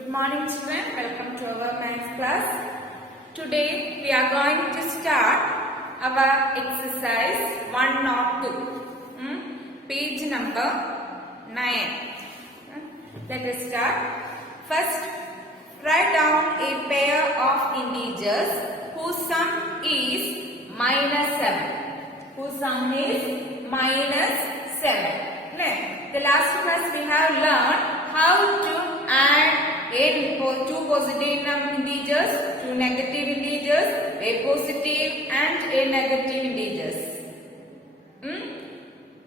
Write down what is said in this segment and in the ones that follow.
Good morning children, welcome to our maths class. Today we are going to start our exercise 102, page number 9. Let us start. First, write down a pair of integers whose sum is -7. Whose sum is -7. The last class we have learned how to add two positive integers, two negative integers, a positive and a negative integers.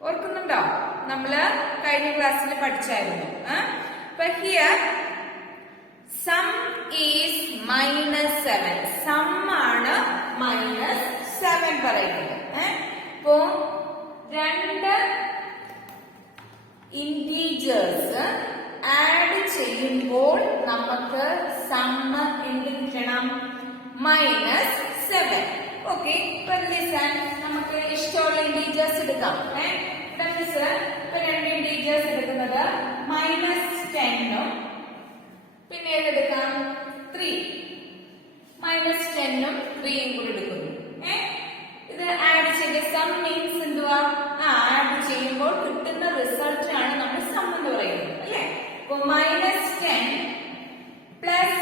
ഓർക്കുന്നുണ്ടോ? നമ്മള് കഴിഞ്ഞ ക്ലാസ്സിൽ പഠിച്ചായിരുന്നു. അപ്പൊ here sum is -7. sum ആണ് -7 പറയുന്നത്. അപ്പോ രണ്ട് integers add ചെയ്യുമ്പോൾ നമുക്ക് സം എന്ത് കിട്ടണം? -7. ഓക്കെ, നമുക്ക് ഇഷ്ടമുള്ള ഇന്റീജേഴ്സ് എടുക്കാം. ഇപ്പൊ രണ്ട് ഇന്റീജേഴ്സ് എടുക്കുന്നത് -10 പിന്നെ ഏതെടുക്കാം? 3. -10 3 കൂടി എടുക്കുന്നു. ഇത് ആഡ് ചെയ്ത് സം മീൻസ് എന്തുവാ? ആഡ് ചെയ്യുമ്പോൾ കിട്ടുന്ന റിസൾട്ട് ആണ് നമ്മൾ സം എന്ന് പറയുന്നത്, അല്ലേ? അപ്പൊ -10 plus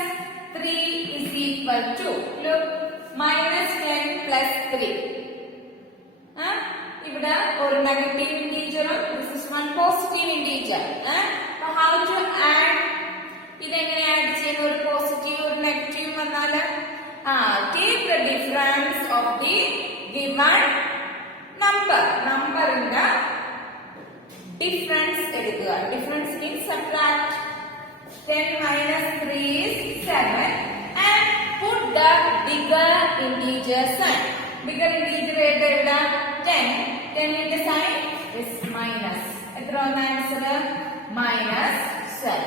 3 is equal to, look, -10 plus 3. ഇവിടെ ഒരു നെഗറ്റീവ് ഇന്റീജറും this is one positive integer. How to add? ഇതെങ്ങനെ ആഡ് ചെയ്യുന്ന? ഒരു പോസിറ്റീവ് ഒരു നെഗറ്റീവ് വന്നാൽ take the difference of the given number. നമ്പറിന്റെ ഡിഫറൻസ് എടുക്കുക. Difference means subtract. 10 minus 3 is 7 and put the bigger integer sign. Bigger integer ഏതാ ഇവിടെ? 10. 10 ന്റെ sign is minus. എത്ര വന്ന ആൻസർ? -7.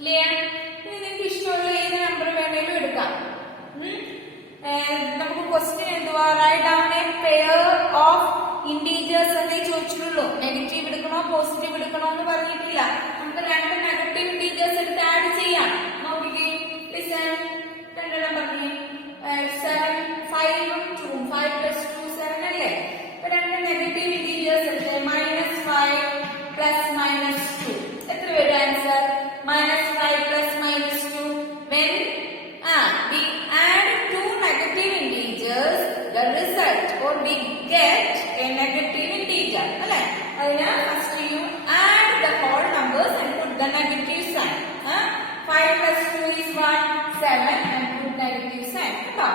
ക്ലിയർ? ഇനി നിങ്ങൾക്ക് ഇഷ്ടമുള്ള ഏത് നമ്പർ വേണമെങ്കിലും എടുക്കാം. നമുക്ക് ക്വസ്റ്റ്യൻ എന്തുവാ? Write down a pair of integers എന്നേ ചോദിച്ചിട്ടുള്ളൂ. നെഗറ്റീവ് എടുക്കണോ പോസിറ്റീവ് എടുക്കണോ എന്ന് പറഞ്ഞിട്ടില്ല. നമുക്ക് രണ്ട് നെഗറ്റീവ് ഇന്റീജേഴ്സ് എടുത്ത് ആഡ് ചെയ്യാം. നോക്കിക്കേ, ലിസൺ. രണ്ടെണ്ണം പറഞ്ഞു 7, 5 2. 5 plus 2 7 അല്ലേ? അപ്പൊ രണ്ട് നെഗറ്റീവ് ഇന്റീജേഴ്സ് എടുത്ത് -5 plus -2 എത്ര വരും answer? -5 plus -2. When we add two negative integers, the result or we get a negative integer, അല്ലേ? അതിന് first you add the whole numbers and put the negative sign. 5 plus 2 is 1, 7 and put negative sign. കേട്ടോ?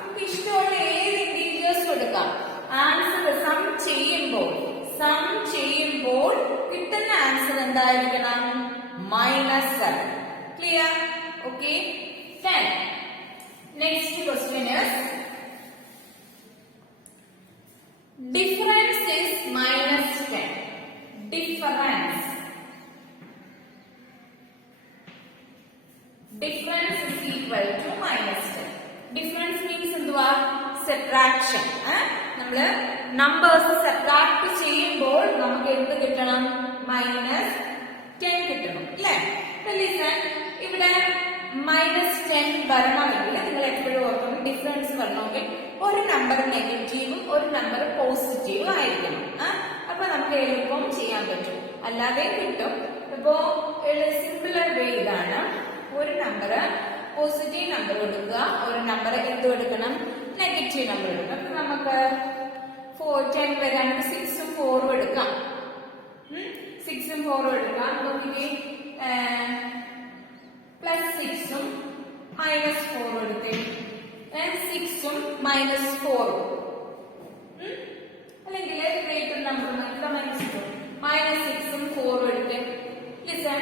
നമുക്ക് ഇഷ്ടമുള്ള ഏത് integers എടുക്കാം. Answer some ചെയ്യുമ്പോൾ കിട്ടുന്ന answer എന്തായിരിക്കണം? -7. Clear? Okay. 10. Next question is, difference is -10. Difference is equal to -10. Difference means എന്തുവാ? Subtraction. നമ്മള് നമ്പേഴ്സ് സബ്ട്രാക്ട് ചെയ്യുമ്പോൾ നമുക്ക് എന്ത് കിട്ടണം? -10 കിട്ടണം, അല്ലേ? ഇവിടെ -10 വരണമെങ്കിൽ നിങ്ങൾ എപ്പോഴും ഓർക്കണം, ഡിഫറൻസ് വരണമെങ്കിൽ ഒരു നമ്പർ നെഗറ്റീവും ഒരു നമ്പർ പോസിറ്റീവും ആയിരിക്കണം. അപ്പൊ നമുക്ക് എളുപ്പം ചെയ്യാൻ പറ്റും, അല്ലാതെ കിട്ടും. ഇപ്പോ സിമ്പിളർ വേ ഇതാണ്. ഒരു നമ്പർ പോസിറ്റീവ് നമ്പർ എടുക്കുക, ഒരു നമ്പർ എന്തും എടുക്കണം? നെഗറ്റീവ് നമ്പർ എടുക്കണം. അപ്പൊ നമുക്ക് 10 വരാണെങ്കിൽ 6ഉം 4ഉം എടുക്കാം. 6ഉം 4ഉം എടുക്കാം. നോക്കിക്കേ, +6ഉം -4ഉം എടുത്തേ. 6ഉം -4ഉം അല്ലെങ്കിൽ ഗ്രേറ്റർ നമ്പർ -6ഉം 4ഉം എടുത്തേ. Listen,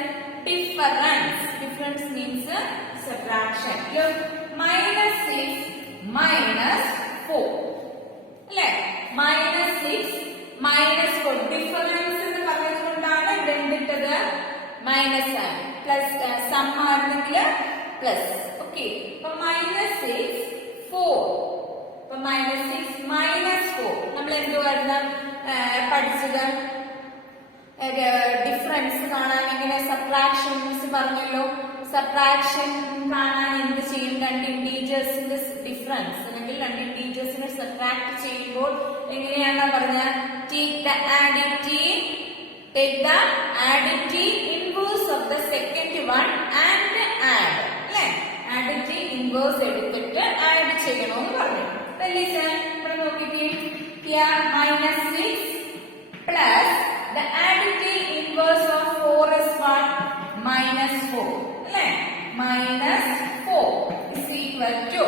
difference means subtraction. -6 -4 അല്ലേ? -6 -4 ഡിഫറൻസ് എന്ന് പറഞ്ഞത് കൊണ്ടാണ് രണ്ടിട്ടത് മൈനസ് ആണ്. പ്ലസ് സം ആയിരുന്നെങ്കിൽ പ്ലസ്. ഓക്കെ, അപ്പൊ -6 4. അപ്പൊ -6 -4 നമ്മൾ എന്തുവായിരുന്നു പഠിച്ചത്? ഡിഫറൻസ് കാണാൻ ഇങ്ങനെ സബ്ട്രാക്ഷൻസ് പറഞ്ഞല്ലോ. സബ്ട്രാക്ഷൻ കാണാൻ എന്ത് ചെയ്യും? രണ്ട് ഇന്റീജേഴ്സിന്റെ ഡിഫറൻസ് അല്ലെങ്കിൽ രണ്ട് ഇന്റീജേഴ്സിനെ സബ്ട്രാക്ട് ചെയ്യുമ്പോൾ എങ്ങനെയാണെന്ന് പറഞ്ഞാൽ take the additive inverse of the second one and add. അല്ലേ? additive inverse എടുത്തിട്ട് ആഡ് ചെയ്യണമെന്ന് പറഞ്ഞു. listen, ഇവിടെ നോക്കിക്കേ. here -6 plus the additive inverse of 4 is what? -4. അല്ലേ? -4 is equal to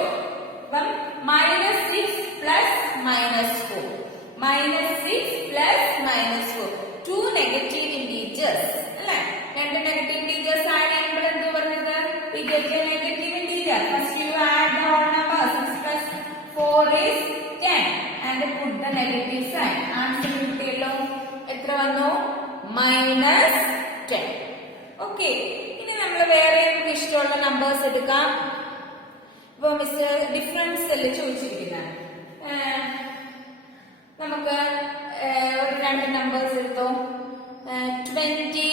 അപ്പം -6 plus -4. -6 plus -4. Two negative integers. അല്ലേ? രണ്ട് നെഗറ്റീവ് ഇന്റീജേഴ്സ് ആഡ് ചെയ്യുമ്പോൾ എന്ത് പറഞ്ഞത്? We get a negative integer. First you add the whole numbers. 6 plus 4 is 10 and put the negative sign. Answer കിട്ടിയല്ലോ. എത്ര വന്നു? -10. ഓക്കെ, ഇനി നമ്മൾ വേറെ നമുക്ക് ഇഷ്ടമുള്ള നമ്പേഴ്സ് എടുക്കാം. ഇപ്പൊ മിസ് ഡിഫറൻസ് അല്ലേ ചോദിച്ചിരിക്കുന്നത്. നമുക്ക് ഒരു രണ്ട് നമ്പേഴ്സ് എടുത്തോ. 20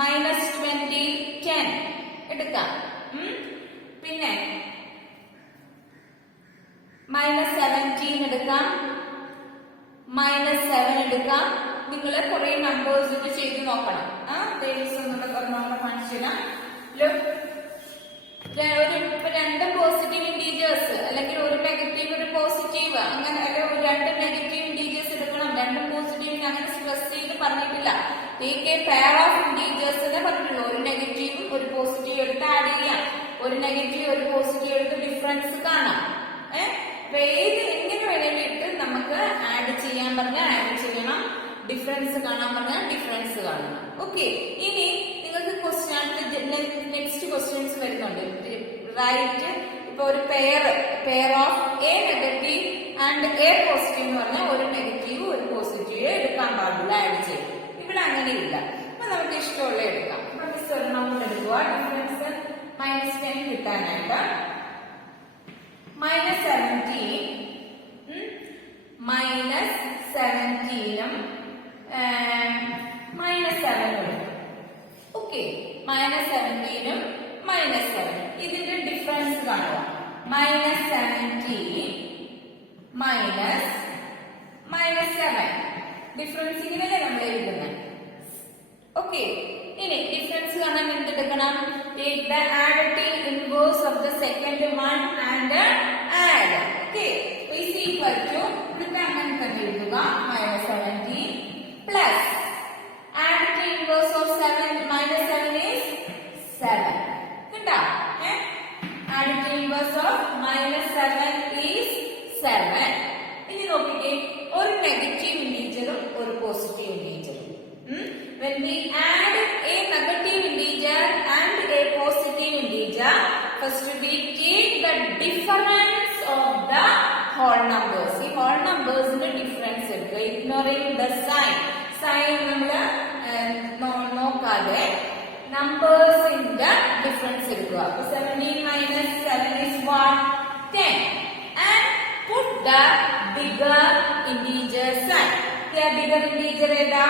-20 10 എടുക്കാം. പിന്നെ -17 എടുക്കാം, -7 എടുക്കാം. നിങ്ങൾ കുറെ നമ്പേഴ്സ് ഇത് ചെയ്ത് നോക്കണം. രണ്ട് പോസിറ്റീവ് ഇന്റീജേഴ്സ് അല്ലെങ്കിൽ ഒരു നെഗറ്റീവ് ഒരു പോസിറ്റീവ് അങ്ങനെ രണ്ട് നെഗറ്റീവ് ഇന്റീജേഴ്സ് എടുക്കണം. രണ്ടും പോസിറ്റീവ് അങ്ങനെ സ്ട്രെസ് ചെയ്ത് പറഞ്ഞിട്ടില്ല. Take A pair of integers എന്നേ പറഞ്ഞിട്ടുള്ളൂ. ഒരു നെഗറ്റീവും ഒരു പോസിറ്റീവ് എടുത്ത് ആഡ് ചെയ്യാം. ഒരു നെഗറ്റീവ് ഒരു പോസിറ്റീവ് എടുത്ത് ഡിഫറൻസ് കാണാം. ഏത് എങ്ങനെ വേണമെങ്കിൽ നമുക്ക് ആഡ് ചെയ്യാൻ പറഞ്ഞാൽ ആഡ് ചെയ്യണം, ഡിഫറൻസ് കാണാൻ പറഞ്ഞാൽ ഡിഫറൻസ് കാണണം. ഓക്കെ, ഇനി നിങ്ങൾക്ക് നെക്സ്റ്റ് ക്വസ്റ്റ്യൻസ് വരുന്നുണ്ട്. റൈറ്റ്, ഇപ്പൊ ഒരു pair of A negative and A positive എന്ന് പറഞ്ഞാൽ ഒരു നെഗറ്റീവ് ഒരു പോസിറ്റീവ് എടുക്കാൻ പാടില്ല, ആഡ് ചെയ്യും. ഇവിടെ അങ്ങനെയില്ല. അപ്പൊ നമുക്ക് ഇഷ്ടമുള്ള എടുക്കാം. അപ്പൊ മിസ് ഒരെണ്ണം കൊണ്ട് എടുക്കുക. ഡിഫറൻസ് -10 കിട്ടാനായിട്ട് -17 -17ഉം -7 എടുക്കും. ഓക്കെ, -17ഉം -7 ഇതിന്റെ ഡിഫറൻസ് കാണുക. -17 -7 ഡിഫറൻസ് ഇങ്ങനെയല്ലേ നമ്മൾ എഴുതുന്നത്. ഓക്കെ, ഇനി ഡിഫറൻസ് കാണാൻ എന്തെടുക്കണം? Take the additive inverse of the second one and add. Okay, is equal to ഇവിടെ അങ്ങനെ തന്നെ എഴുതുക. -17 plus additive inverse of -7 is 7. കേട്ടോ? additive inverse of -7 is 7. ഇനി നോക്കിക്കേ, ഒരു നെഗറ്റീവ് ഇന്റീജറും ഒരു positive ഇന്റീജറും. When we add a negative integer and a positive integer, first we take the difference of the whole numbers. ഈ whole numbers ന്റെ difference എടുക്കുക. Ignoring the sign. Sign നമ്മൾ നോക്കാതെ numbers ന്റെ difference എടുക്കുക. അപ്പൊ 17 - 7 is what? 10. And put the bigger integer sign. Bigger integer ഏതാ?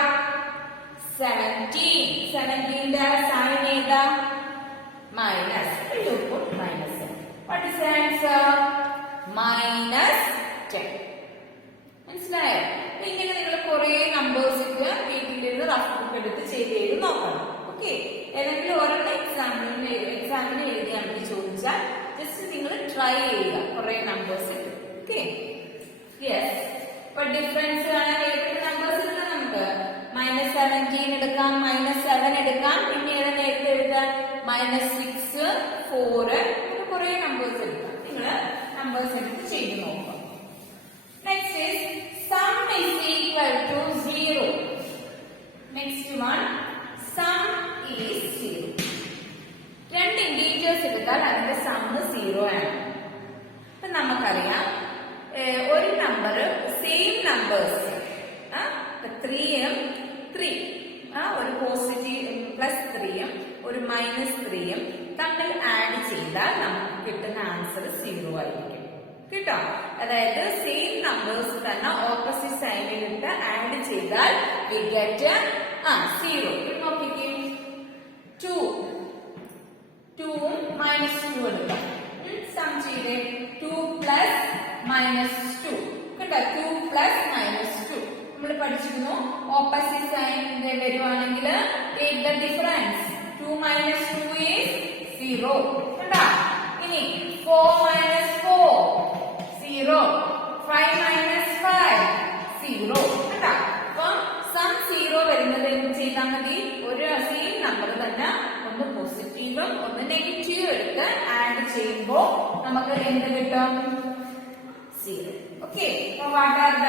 17. 17ന്റെ sign ഏതാ? Minus. You put -7. What is the answer? -10. മനസ്സിലായോ? ഇങ്ങനെ നിങ്ങൾ കുറെ നമ്പേഴ്സ് വീട്ടിലിരുന്ന് റഫ് ബുക്ക് എടുത്ത് ചെയ്ത് നോക്കണം. ഓക്കെ, ഏതെങ്കിലും ഒരെണ്ണം എക്സാമിന് എഴുതിയാൽ വേണ്ടി ചോദിച്ചാൽ ജസ്റ്റ് നിങ്ങൾ ട്രൈ ചെയ്യുക. കുറെ നമ്പേഴ്സ് ഇട്ട്. Okay, yes. ഇപ്പൊ ഡിഫറൻസ് കാണാൻ ഏതൊക്കെ നമ്പേഴ്സ് ഉണ്ട്? നമുക്ക് -17 എടുക്കാം, -7 എടുക്കാം, പിന്നെ നേരത്തെ എഴുതാൻ -6 4 അങ്ങനെ കുറെ നമ്പേഴ്സ് എടുക്കാം. നിങ്ങൾ നമ്പേഴ്സ് എടുത്ത് ചെയ്ത് നോക്കാം. Next is sum is equal to 0. Next one, sum is 0. രണ്ട് ഇന്റീജേഴ്സ് എടുത്താൽ അതിന്റെ സം 0 ആണ്. അപ്പൊ നമുക്കറിയാം ഒരു നമ്പർ സെയിം നമ്പേഴ്സ് 3 ഒരു പോസിറ്റീവ് +3 ഒരു -3 തമ്മിൽ ആഡ് ചെയ്താൽ നമുക്ക് കിട്ടുന്ന ആൻസർ 0 ആയിരിക്കും. കേട്ടോ? അതായത് സെയിം നമ്പേഴ്സ് തന്നെ ഓപ്പോസിറ്റ് സൈഡിലിട്ട് ആഡ് ചെയ്താൽ we get 0. നോക്കിക്കേ, 2 2 minus 2 എടുക്കാം. സം ചെയ്തേ 2 plus minus 2 കണ്ടോ 2 plus minus 2 നമ്മൾ പഠിച്ചിരുന്നു. ഓപ്പോസിറ്റ് സൈൻ വരുവാണെങ്കിൽ take the difference. 2 minus 2 is 0 കണ്ടോ. ഇനി 4 minus 4 0, 5 minus 5 0 കണ്ടോ. അപ്പം സം 0 വരുന്നത് എന്ത് ചെയ്താൽ മതി, ഒരു സെയിം നമ്പർ തന്നെ ഒന്ന് പോസിറ്റീവും ഒന്ന് നെഗറ്റീവും എടുത്ത് ആഡ് ചെയ്യുമ്പോൾ നമുക്ക് എന്ത് കിട്ടും, 0. Okay, what are the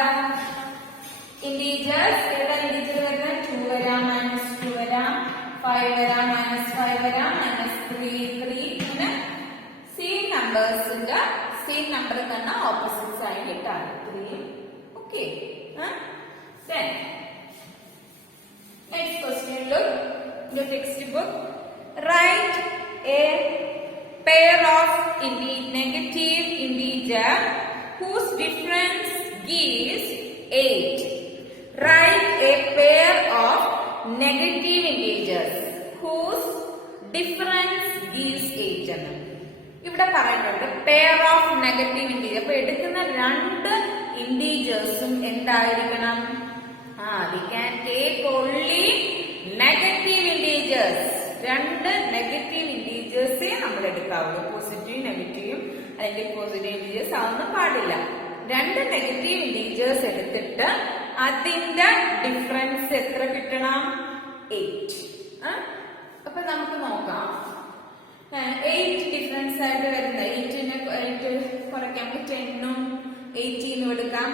integers? ഏതാ ഇന്റീജർ വരുന്നത്? 2 വരാം, -2 വരാം, 5 വരാം, -5 വരാം, -3 3. അങ്ങനെ സെയിം നമ്പേഴ്സിന്റെ സെയിം നമ്പർ തന്നെ ഓപ്പോസിറ്റ് സൈഡ് ഇട്ടാണ് 3. Okay, then next question, look the textbook. Write a pair of negative integer whose difference gives 8. Write a pair of negative integers whose difference gives 8. ഇവിടെ പറയുന്നുണ്ട് പെയർ ഓഫ് നെഗറ്റീവ് ഇന്റീജർ. അപ്പൊ എടുക്കുന്ന രണ്ട് ഇന്റീജേഴ്സും എന്തായിരിക്കണം? we can take only negative integers. രണ്ട് negative ഇന്റീജേഴ്സേ നമ്മൾ എടുക്കാവുള്ളൂ. Positive നെഗറ്റീവും അല്ലെങ്കിൽ പോസിറ്റീവ് ഇന്റീജേഴ്സ് ആവുന്ന പാടില്ല. രണ്ട് നെഗറ്റീവ് ഇന്റീജേഴ്സ് എടുത്തിട്ട് അതിന്റെ ഡിഫറൻസ് എത്ര കിട്ടണം? 8. അപ്പൊ നമുക്ക് നോക്കാം. 8 ഡിഫറൻസ് ആയിട്ട് വരുന്ന 8 കുറയ്ക്കാം. 10ഉം 18ഉം എടുക്കാം.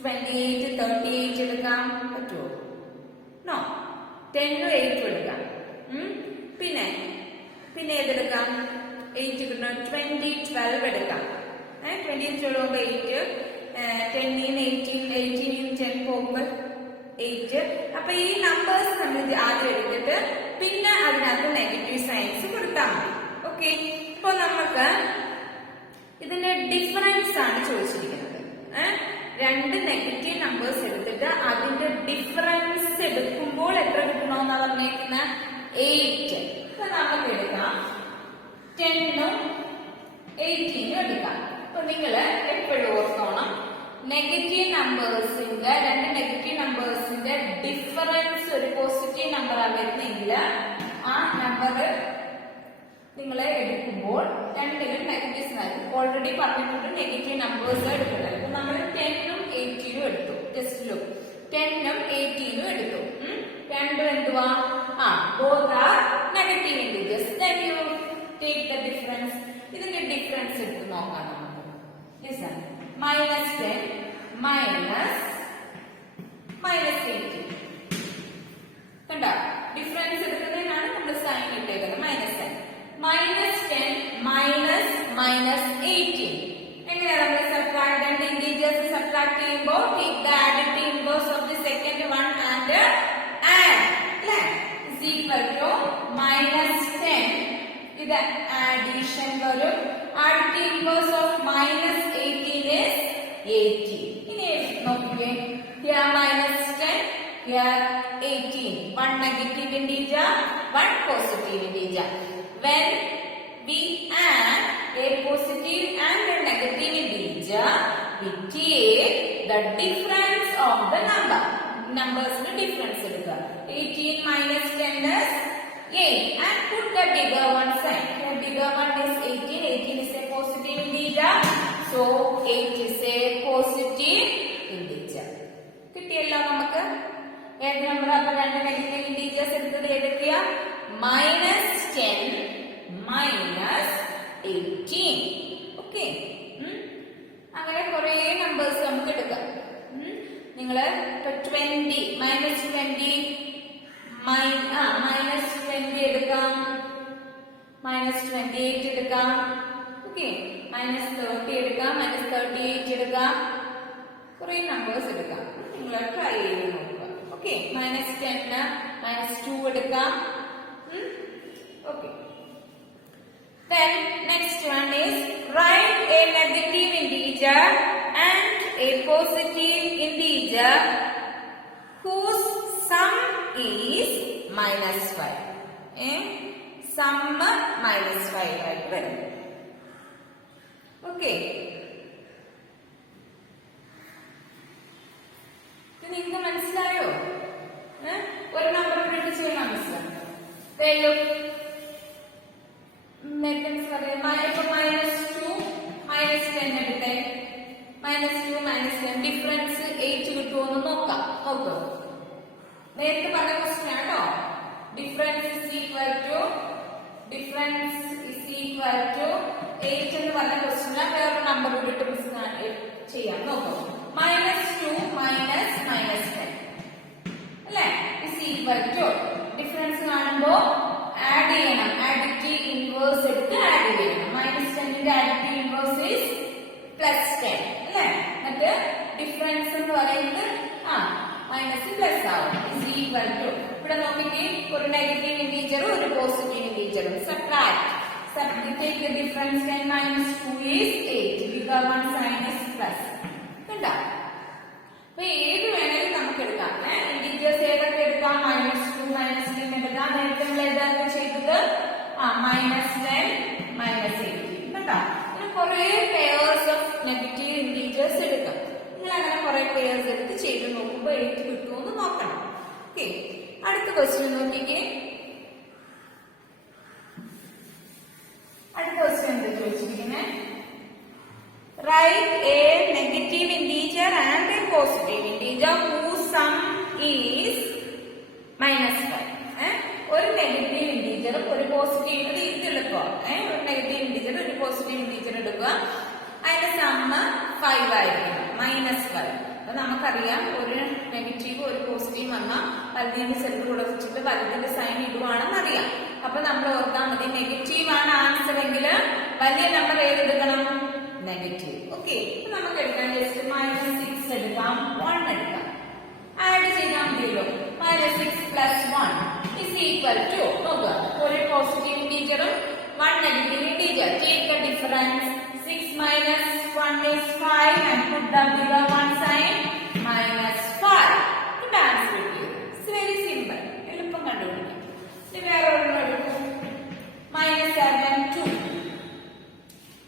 28 38 എടുക്കാം. പറ്റുമോ? നോ. 10ഉം 8ഉം എടുക്കാം. പിന്നെ ഏതെടുക്കാം? 8 കിട്ടണം. 20 12 എടുക്കാം. 20 12 8, 10 18 10 പോകുമ്പോൾ 8. അപ്പൊ ഈ നമ്പേഴ്സ് നമ്മൾ ആദ്യം എടുത്തിട്ട് പിന്നെ അതിനകത്ത് നെഗറ്റീവ് സൈൻസ് കൊടുത്താൽ മതി. ഓക്കെ, ഇപ്പൊ നമുക്ക് ഇതിന്റെ ഡിഫറൻസ് ആണ് ചോദിച്ചിരിക്കുന്നത്. രണ്ട് നെഗറ്റീവ് നമ്പേഴ്സ് എടുത്തിട്ട് അതിന്റെ ഡിഫറൻസ് എടുക്കുമ്പോൾ എത്ര കിട്ടണമെന്നാ പറഞ്ഞേക്കുന്ന 8. ഇപ്പൊ നമുക്ക് എടുക്കാം 10ഉം 18ഉം എടുക്കാം. അപ്പൊ നിങ്ങള് എപ്പോഴും ഓർത്തോണം, നെഗറ്റീവ് നമ്പേഴ്സിന്റെ രണ്ട് നെഗറ്റീവ് നമ്പേഴ്സിന്റെ ഡിഫറൻസ് ഒരു പോസിറ്റീവ് നമ്പർ ആയിരുന്നെങ്കിൽ ആ നമ്പർ നിങ്ങൾ എടുക്കുമ്പോൾ രണ്ടിലും നെഗറ്റീവ്സ് ആയിരിക്കും. ഓൾറെഡി പറഞ്ഞിട്ടുണ്ട് നെഗറ്റീവ് നമ്പേഴ്സ് എടുക്കുന്നത്. അപ്പൊ നമ്മൾ 10ഉം 18ഉം എടുത്തു. ജസ്റ്റ് ലുക്ക്, 10ഉം 18ഉം എടുത്തു. രണ്ടും എന്തുവാ? both are negative integers. Then you take the difference. ഇതിന്റെ ഡിഫറൻസ് എടുത്ത് നോക്കാം നമുക്ക്. ലിസൺ, -10 -18. കണ്ടോ? ഡിഫറൻസ് എടുക്കുന്നതിനാണ് നമ്മൾ സൈൻ ഇട്ടേക്കുന്നത്. -10 -18. എങ്ങനെയാണ് നമ്മൾ സബ്ട്രാക്ട് രണ്ട് ഇന്റീജേഴ്സ് സബ്ട്രാക്ട് ചെയ്യുമ്പോൾ take the additive inverse of the second one and add. അല്ലേ? is equal to -10. ഇത് addition വരും. additive inverse of -18 is 80. ഇനി നോക്കിക്കേ, here -10, here 18. One negative integer, one positive integer. When we add a positive and a negative integer, we take the difference of the number. Numbers the difference എടുക്കുക. 18 -10 is 8 and put the bigger one side. The bigger one is 18. 18 is a positive integer, so 8 is a positive integer. കിട്ടിയല്ലോ നമുക്ക്. ഏത് number? അപ്പൊ രണ്ട് negative integers എടുത്തത് ഏതൊക്കെയാ? -10 -18. Okay, അങ്ങനെ കുറെ നമ്പേഴ്സ് നമുക്ക് എടുക്കാം. നിങ്ങള് ഇപ്പൊ 20 -20 -20 എടുക്കാം, -28 എടുക്കാം. ഓക്കെ, -30 എടുക്കാം, -38 എടുക്കാം. കുറെ നമ്പേഴ്സ് എടുക്കാം. നിങ്ങൾ ട്രൈ ചെയ്ത് നോക്കുക. ഓക്കെ, -10 -2 എടുക്കാം. Okay, then next one is write a negative integer and a positive integer whose sum is -5. സമ്മ -5 ആയിട്ട് വരും. ഓക്കെ, നിങ്ങൾക്ക് മനസ്സിലായോ? ഒരു നമ്പർ പ്രിന്റ് ചെയ്യാൻ മനസ്സിലായോ? ഇപ്പൊ -2 -10 എടുത്തേ. -2 -10 ഡിഫറൻസ് 8 കിട്ടുമോന്ന് നോക്കാം. നോക്കൂ, നേരത്തെ പറഞ്ഞ ക്വസ്റ്റ്യൻ ആണോ. ഡിഫറൻസ് ഇസ് ഈക്വൽ ടു 8 എന്ന് പറഞ്ഞ ക്വസ്റ്റ്യൻ വേറെ നമ്പർ കൂടിയിട്ട് ചെയ്യാം. നോക്കൂ, -2 -10 അല്ലെ ഇസ് ഈക്വൽ ടു ഡിഫറൻസ് കാണുമ്പോ ആഡ് ചെയ്യണം. ആഡിറ്റീവ് ഇൻവേഴ്സ് എടുത്ത് ആഡ് ചെയ്യണം. -10ന്റെ ആഡിറ്റീവ് ഇൻവേഴ്സ് ഈസ് +10 അല്ലെ. എന്നിട്ട് ഡിഫറൻസ് എന്ന് പറയുന്നത് മൈനസ് പ്ലസ് ആവും. ഇസ് ഈക്വൽ ടു ഇവിടെ നോക്കിക്കേ, ഒരു നെഗറ്റീവ് ഇന്റീജറും ഒരു പോസിറ്റീവ് ഇന്റീജറും subtract. Take the difference. 10 - 2 is 8. Because one sign is plus. കണ്ടോ? അപ്പൊ ഏത് വേണേലും നമുക്ക് എടുക്കാം. ഇന്റീജേഴ്സ് ഏതൊക്കെ എടുക്കാം? -2 -10 എടുക്കാം. നേരത്തെ നമ്മൾ ഏതാണ് ചെയ്തത്? -10 -18. കണ്ടോ? അങ്ങനെ കുറെ പെയർസ് ഓഫ് നെഗറ്റീവ് ഇന്റീജേഴ്സ് എടുക്കാം. നിങ്ങൾ അങ്ങനെ കുറെ പെയർസ് എടുത്ത് ചെയ്ത് നോക്കുമ്പോൾ 8 കിട്ടുമെന്ന് നോക്കണം. ഓക്കെ, അടുത്ത ക്വസ്റ്റ്യൻ നോക്കിക്കേ. അടുത്ത ക്വസ്റ്റ്യൻ എന്താ ചോദിച്ചിരിക്കുന്നത്? Write a negative integer and A positive integer whose sum is -5. ഒരു നെഗറ്റീവ് ഇന്റീജറും ഒരു പോസിറ്റീവ് ഇത് എളുപ്പം. ഒരു നെഗറ്റീവ് ഇന്റീജർ ഒരു പോസിറ്റീവ് ഇന്റീജർ എടുക്കുക. അതിന്റെ സമ്മ 5 ആയിരിക്കണം. -5. അപ്പൊ നമുക്കറിയാം, ഒരു നെഗറ്റീവ് ഒരു പോസിറ്റീവ് വന്നാൽ വലുതിന്റെ സെൽഫ് കൂടെ വെച്ചിട്ട് വലുതിന്റെ സൈൻ ഇടുവാണെന്ന് അറിയാം. അപ്പൊ നമ്മൾ ഓർത്താൽ മതി, നെഗറ്റീവ് ആണ് ആൻസർ എങ്കിൽ വലിയ നമ്പർ ഏതെടുക്കണം? നെഗറ്റീവ്. ഓക്കെ, നമുക്ക് എടുക്കാം. ജസ്റ്റ് -6 എടുക്കാം, 1 എടുക്കാം. ആഡ് ചെയ്താൽ മതിയല്ലോ. -6 + 1 is equal to നോക്കുക, ഒരു പോസിറ്റീവ് ഇന്റീജറും 1 negative integer. Take the difference. 6 - 1 is 5 and put the bigger one sign -5. ഇത് ആൻസർ കിട്ടിയത്. It's very simple. എളുപ്പം കണ്ടുപിടിക്കാം. ഇനി വേറെ ഒരെണ്ണം എടുക്കും. -7 2.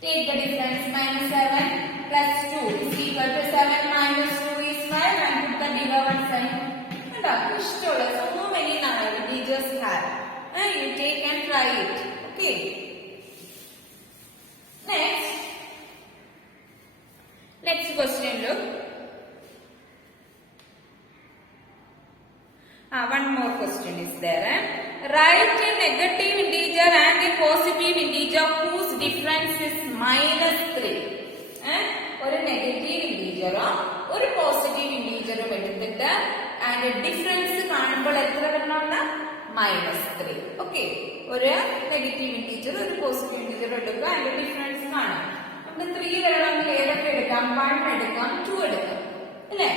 Take the difference. -7 + 2 is equal to 7 - 2 is 5 and put the bigger one sign. കണ്ടോ? ഇഷ്ടമുള്ള so many integers have. You take and try it. Okay. Next question look. One more question is there. Write a negative integer and a positive integer whose difference is -3. ഒരു negative ഇന്റീജറോ ഒരു positive ഇന്റീജറും എടുത്തിട്ട് അതിന്റെ difference കാണുമ്പോൾ എത്ര വരണമെന്ന്? -3. Okay, ഒരു negative integer ഒരു positive integer എടുക്കുക. അതിന്റെ ഡിഫറൻസ് കാണാം. നമുക്ക് 3 വരണമെങ്കിൽ ഏതൊക്കെ എടുക്കാം? 1 എടുക്കാം, 2 എടുക്കാം അല്ലെ.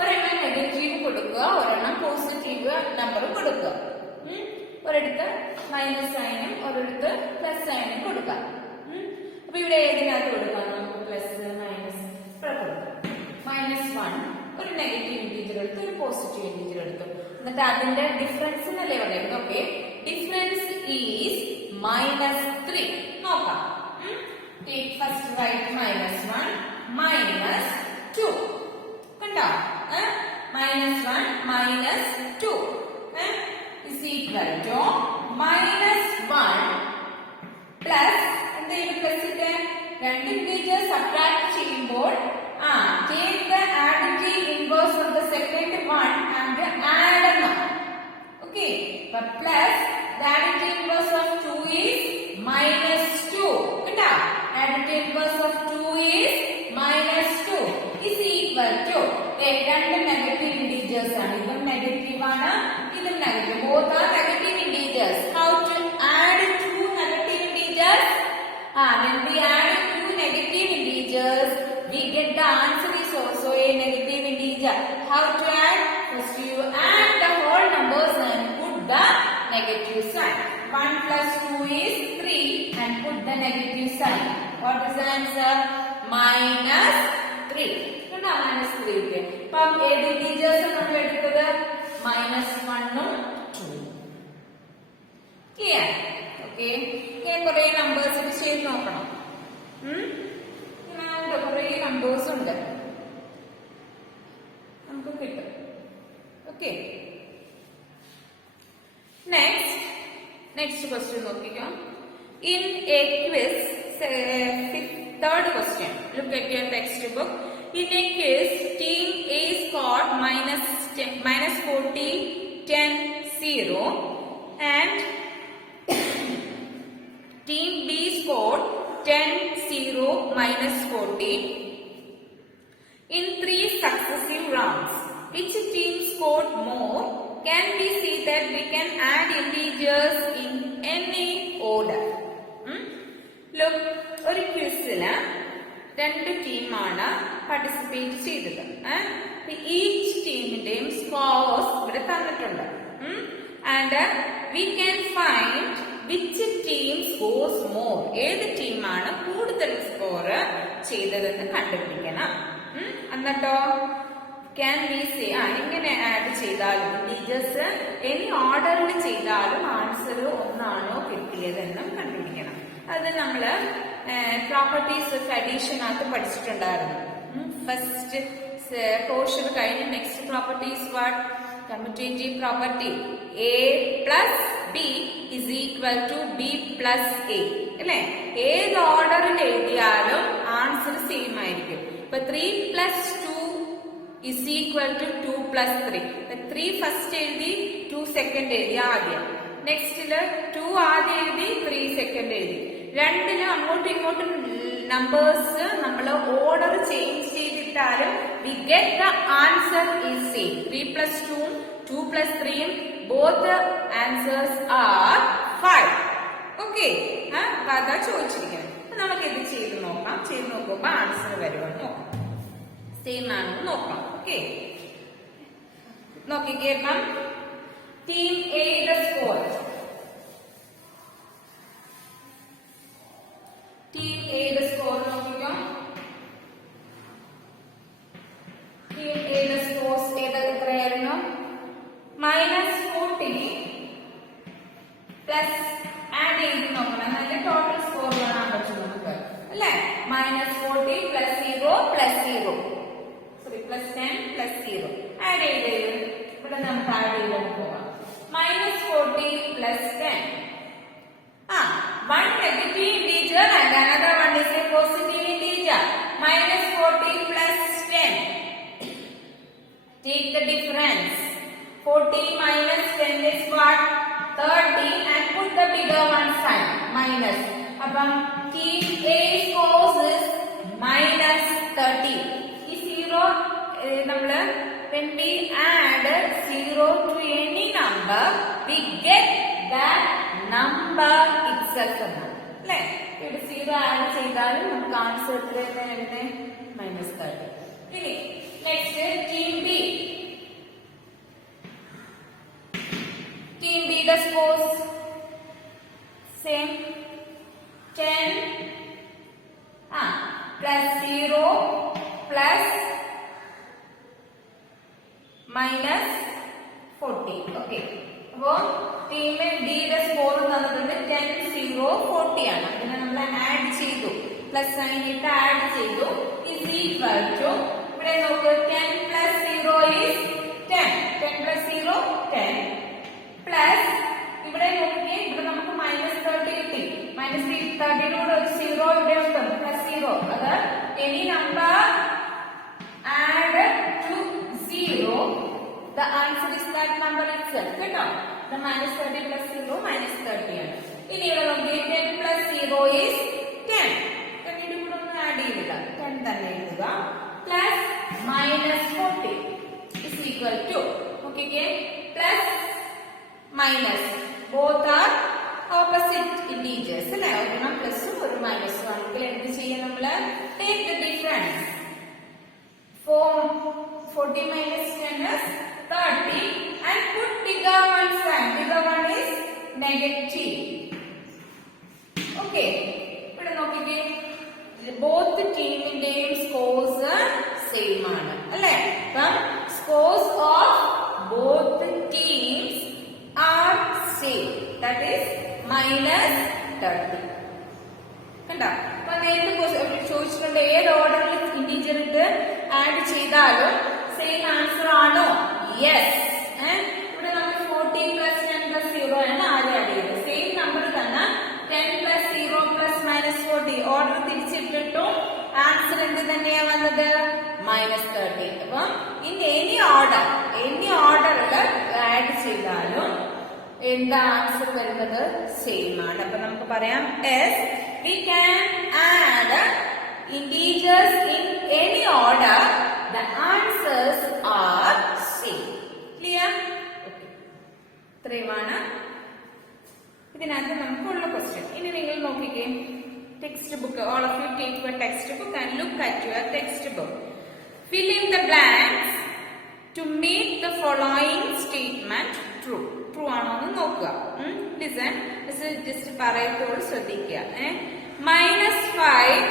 ഒരെണ്ണം നെഗറ്റീവ് കൊടുക്കുക, ഒരെണ്ണം പോസിറ്റീവ് നമ്പർ കൊടുക്കുക. ഒരിടത്ത് മൈനസ് സൈനും ഒരിടത്ത് പ്ലസ് സൈനും കൊടുക്കാം. അപ്പൊ ഇവിടെ ഏതിനകത്ത് കൊടുക്കാം? നമുക്ക് പ്ലസ് മൈനസ് കൊടുക്കാം. -1 ഒരു നെഗറ്റീവ് ഇന്റീജർ എടുത്ത് ഒരു പോസിറ്റീവ് ഇന്റീജർ എടുത്തു. എന്നിട്ട് അതിന്റെ ഡിഫറൻസ് എന്നല്ലേ പറയുന്നത്? Okay, difference is -3. നോക്കാം. Take first write -1 -2. കണ്ടോ? -1 -2 is equal to -1 plus എന്തെങ്കിലും പ്ലസ് ഇട്ട് രണ്ട് ഇന്റീജർ സബ്ട്രാക്ട് ചെയ്യുമ്പോൾ take the additive inverse of the second one and add them. Okay, but plus the additive inverse of 2 is -2. കണ്ടോ? Additive inverse of 2 is -2 is equal to രണ്ട് negative integers ആണ്. ഇതും negative ആണ്, ഇതും negative. Both are negative integers. How to add two negative integers? When we add two negative integers, we get the answer is also a negative integer. How to add? First you add the whole numbers and put the negative sign. 1 plus 2 is 3 and put the negative sign. What is the answer? -3. കണ്ടോ? -3. അപ്പം ഏത് integers നമ്മൾ എടുത്തത്? -1 ഉം 2. Clear? Okay. Okay, ഇങ്ങനെ കുറെ numbers ചെയ്ത് നോക്കണം. കുറെ നമ്പേഴ്സ് ഉണ്ട്, നമുക്ക് കിട്ടും. ഓക്കെ, നെക്സ്റ്റ് ക്വസ്റ്റ്യൻ നോക്കിക്കോ. In A quiz, third question, look at your textbook. In a quiz, team A scored minus 40, 10, 0 and team B scored 10, 0, minus 40 in 3 successive rounds. Which team scored more? Can we see that we can add integers in any order? Look, ഒരു ക്വിസില് 2 ടീമാണ് participate ചെയ്തത്. Each ടീമിന്റെയും scores ഇവിടെ തന്നിട്ടുണ്ട്. And we can find which team scores more. ഏത് ടീമാണ് കൂടുതൽ score ചെയ്തതെന്ന് കണ്ടുപിടിക്കണം. എന്നിട്ടോ ക്യാൻ വി സേ, ഇങ്ങനെ ആഡ് ചെയ്താലും ടീച്ചേഴ്സ് എനി ഓർഡറിൽ ചെയ്താലും ആൻസർ ഒന്നാണോ കിട്ടിയതെന്നും കണ്ടുപിടിക്കണം. അത് നമ്മള് പ്രോപ്പർട്ടീസ് ഓഫ് അഡീഷനകത്ത് പഠിച്ചിട്ടുണ്ടായിരുന്നു. ഫസ്റ്റ് പോർഷൻ കഴിഞ്ഞ് next properties what? Commutative property. A plus B is equal to B plus A അല്ലെ? ഏത് ഓർഡറിൽ എഴുതിയാലും ആൻസർ സെയിം ആയിരിക്കും. ഇപ്പൊ 3 plus 2 is equal to 2 plus 3. 3 first എഴുതി, 2 സെക്കൻഡ് എഴുതി ആദ്യം. നെക്സ്റ്റില് 2 ആദ്യം എഴുതി, 3 സെക്കൻഡ് എഴുതി. രണ്ടിലും അങ്ങോട്ടും ഇങ്ങോട്ടും നമ്പേഴ്സ് നമ്മൾ ഓർഡർ ചേഞ്ച് ചെയ്തിട്ടാലും we get the answer is same. 3 plus 2 2 plus 3 both answers are 5. Okay, അപ്പൊ അതാ ചോദിച്ചിരിക്കുന്നത്. നമുക്ക് ഇത് ചെയ്ത് നോക്കാം. ചെയ്ത് നോക്കുമ്പോ ആൻസർ വരുമെന്ന് നോക്കാം, സെയിം ആണെന്ന് നോക്കാം. ഓക്കെ, നോക്കിക്കേ. ഇപ്പം ടീം എയുടെ സ്കോർ, ടീം എയുടെ സ്കോർ നോക്കിക്കോ. ടീം എയുടെ സ്കോർസ് എത്രയായിരുന്നു? -40 പ്ലസ് ആഡ് ചെയ്ത് നോക്കണം. അതിന്റെ ടോട്ടൽ സ്കോർ കാണാൻ പറ്റും നമുക്ക് അല്ലെ? -40 plus 0 plus 0 plus 10 plus 0 add ചെയ്ത് ഇവിടെ നമുക്ക് ആഡ് ചെയ്ത് പോവാം. -40 plus 10. One negative integer and another one is a positive integer. -40 plus 10. Take the difference. 40 minus 10 is what? 30 and put the bigger one sign. Minus. Abang team A scores is -30. Is 0 number. When we add 0 to any number, we get that number itself. അല്ലെ? ഇവിടെ 0 add ചെയ്താലും നമുക്ക് answer എത്രയാണ്? -30. ഇനി next team B. Team ബിയുടെ scores same. 10 plus 0 plus -40. Okay, അപ്പോ team ബിയുടെ score തന്നിട്ടുണ്ട് 10, 0, 40 ആണ്. അതിനെ നമ്മൾ ആഡ് ചെയ്തു, പ്ലസ് സൈൻ ഇട്ട് ആഡ് ചെയ്തു. ഇസ് ഈക്വൽ ടു, ഇവിടെ നോക്ക്, 10 പ്ലസ് 0 ഈസ് 10. 10 പ്ലസ് 0 10 പ്ലസ് ഇവിടെ നോക്കിയേ, ഇവിടെ നമുക്ക് -30 കിട്ടി. -30 ഒരു 0 ഇവിടെ ഉണ്ട്, പ്ലസ് 0. അത് any number add to 0, the answer is that number itself. കേട്ടോ? The -30 plus 0 -30 ആണ്. ഇനി ഇവിടെ നോക്കിയേ, 10 plus 0 is 10. പിന്നീട് ഇവിടെ ഒന്നും ആഡ് ചെയ്തില്ല, 10 തന്നെ എഴുതുക. Plus -40 is equal to, okay, plus minus, both are opposite integers അല്ലേ? ഒരെണ്ണം പ്ലസും ഒരു മൈനസും ആണെങ്കിൽ എന്ത് ചെയ്യാം നമ്മള്? Take the difference. 40 minus 10 is 30 and put bigger one sign. Bigger one is negative. Okay. ഇവിടെ നോക്കിക്കേ, both ടീമിന്റെയും സ്കോർസ് സെയിം ആണ് അല്ലേ? അപ്പം scores of both teams are same. That is -30. കണ്ടോ? അപ്പൊ നേരത്തെ ചോദിച്ചിട്ടുണ്ട് ഏത് ഓർഡറിൽ ഇന്റീജർ ഇട്ട് ആഡ് ചെയ്താലും സെയിം ആൻസർ ആണോ? യെസ്. ഇവിടെ നമ്മൾ 14 + 10 + 0 ആണ് ആദ്യം ആഡ് ചെയ്തത്. സെയിം നമ്പർ തന്നെ 10 + 0 + -40 ഓർഡർ തിരിച്ചിട്ടിട്ടും ആൻസർ എന്ത് തന്നെയാ വന്നത്? -30. അപ്പൊ ഇൻ എനി ഓർഡറിൽ ആഡ് ചെയ്താലും എന്താ ആൻസർ വരുന്നത്? സെയിം ആണ്. അപ്പൊ നമുക്ക് പറയാം S we can add integers in any order, the answers are same. Clear? Okay. ഇത്രയുമാണ് ഇതിനകത്ത് നമുക്കുള്ള ക്വസ്റ്റ്യൻ. ഇനി നിങ്ങൾ നോക്കിക്കേ text book. all of you take your textbook and look at your textbook. Fill in the blanks to make the following statement true. True ആണോ എന്ന് നോക്കുക. Listen, just പറയത്തോട് ശ്രദ്ധിക്കുക. -5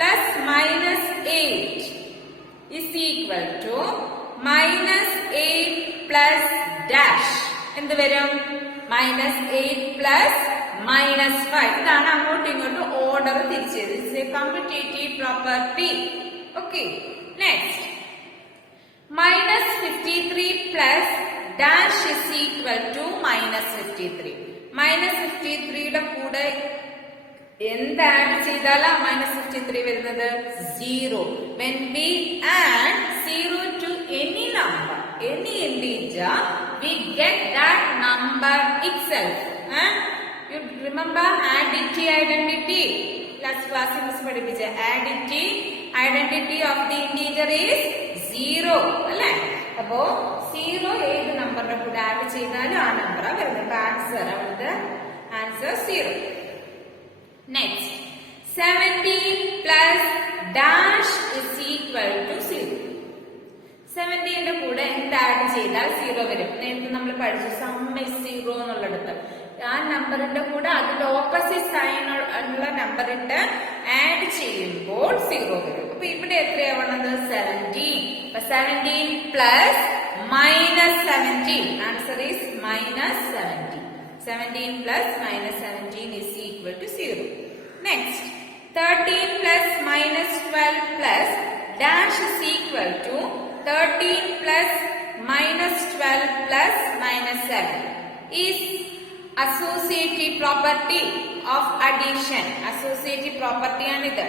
+ -8 is equal to -8 + dash. എന്ത് വരും? -8 + -5. ഇതാണ് അങ്ങോട്ടും ഇങ്ങോട്ടും ഓർഡർ തിരിച്ചത്. It's A commutative property. Okay, next -53 + dash is equal to -53. -53യുടെ കൂടെ എന്ത് ആഡ് ചെയ്താലാ -53 വരുന്നത്? 0. When we add 0 to any number, any integer, we get that number itself. You remember additivity identity? Last class miss പഠിപ്പിച്ച identity of the integer is 0. അല്ലേ? അപ്പോ 0 ഏത് നമ്പറിന്റെ കൂടെ add ചെയ്താലും ആ നമ്പറാ വരുന്നത്. അവിടുത്തെ answer 0. Next 17 + dash is equal to 0. 17ന്റെ കൂടെ എന്ത് ആഡ് ചെയ്താൽ 0 വരും? നേരത്തെ നമ്മൾ പഠിച്ചു സം ഇസ് 0 എന്നുള്ളിടത്ത് ആ നമ്പറിന്റെ കൂടെ അതിന്റെ ഓപ്പോസിറ്റ് സൈൻ ഉള്ള നമ്പർ ഇട്ട് ആഡ് ചെയ്യുമ്പോൾ 0 വരും. അപ്പൊ ഇവിടെ എത്രയാവണത്? 17. അപ്പൊ 17 + -17. Answer is -17. 17 + -17 is equal to 0. Next 13 + -12 plus dash is equal to 13 plus -12 plus -7 is associative property of addition. Associative property ആണിത്.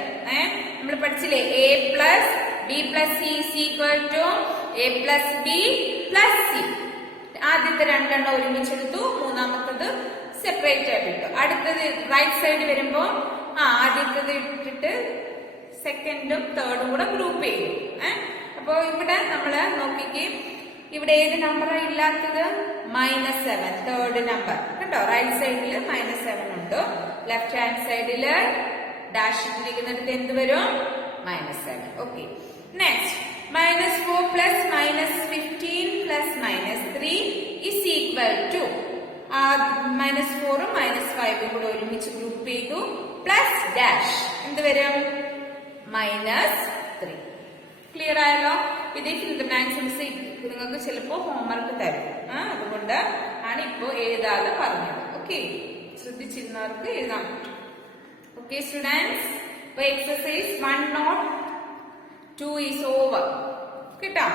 നമ്മൾ പഠിച്ചില്ലേ a plus b plus c is equal to a plus b plus c. ആദ്യത്തെ രണ്ടെണ്ണം ഒരുമിച്ചെടുത്തു, മൂന്നാമത്തത് separate ആയിട്ട് ഇട്ടു. അടുത്തത് right side വരുമ്പോ ആദ്യത്തത് ഇട്ടിട്ട് സെക്കൻഡും തേർഡും കൂടെ ഗ്രൂപ്പ് ചെയ്തു. അപ്പോ ഇവിടെ നമ്മള് നോക്കിക്കേ, ഇവിടെ ഏത് നമ്പറാ ഇല്ലാത്തത്? -7, തേർഡ് നമ്പർ കേട്ടോ. റൈറ്റ് സൈഡില് -7 ഉണ്ട്, ലെഫ്റ്റ് ഹാൻഡ് സൈഡില് ഡാഷ് ഇട്ടിരിക്കുന്നിടത്ത് എന്ത് വരും? -7. Okay, next -4 plus -15 plus -3 is equal to -4 ഉം -5 കൂടെ ഒരുമിച്ച് ഗ്രൂപ്പ് ചെയ്തു പ്ലസ് ഡാഷ് എന്ത് വരും? -3. ക്ലിയർ ആയല്ലോ? ഇത് ഫിൽറ്റർനാൻസ് നിങ്ങൾക്ക് ചിലപ്പോ ഹോംവർക്ക് തരും, അതുകൊണ്ട് ആണ് ഇപ്പോ എഴുതാതെ പറഞ്ഞത്. ഓക്കെ, ശ്രദ്ധിച്ചിരുന്നവർക്ക് എഴുതാൻ പറ്റും. ഓക്കെ സ്റ്റുഡൻസ്, ഇപ്പൊ എക്സസൈസ് 102 is over. കേട്ടോ?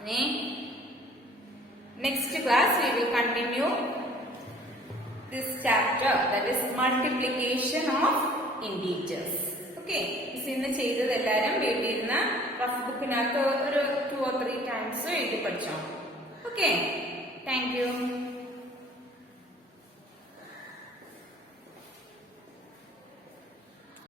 ഇനി next class we will continue this chapter, that is multiplication of integers. Okay, ഇന്ന് ചെയ്തത് എല്ലാരും വീട്ടിൽ ഇരുന്ന് റഫ് ബുക്കിനകത്ത് ഒരു 2 or 3 times എഴുതി പഠിച്ചോ. Okay, thank you.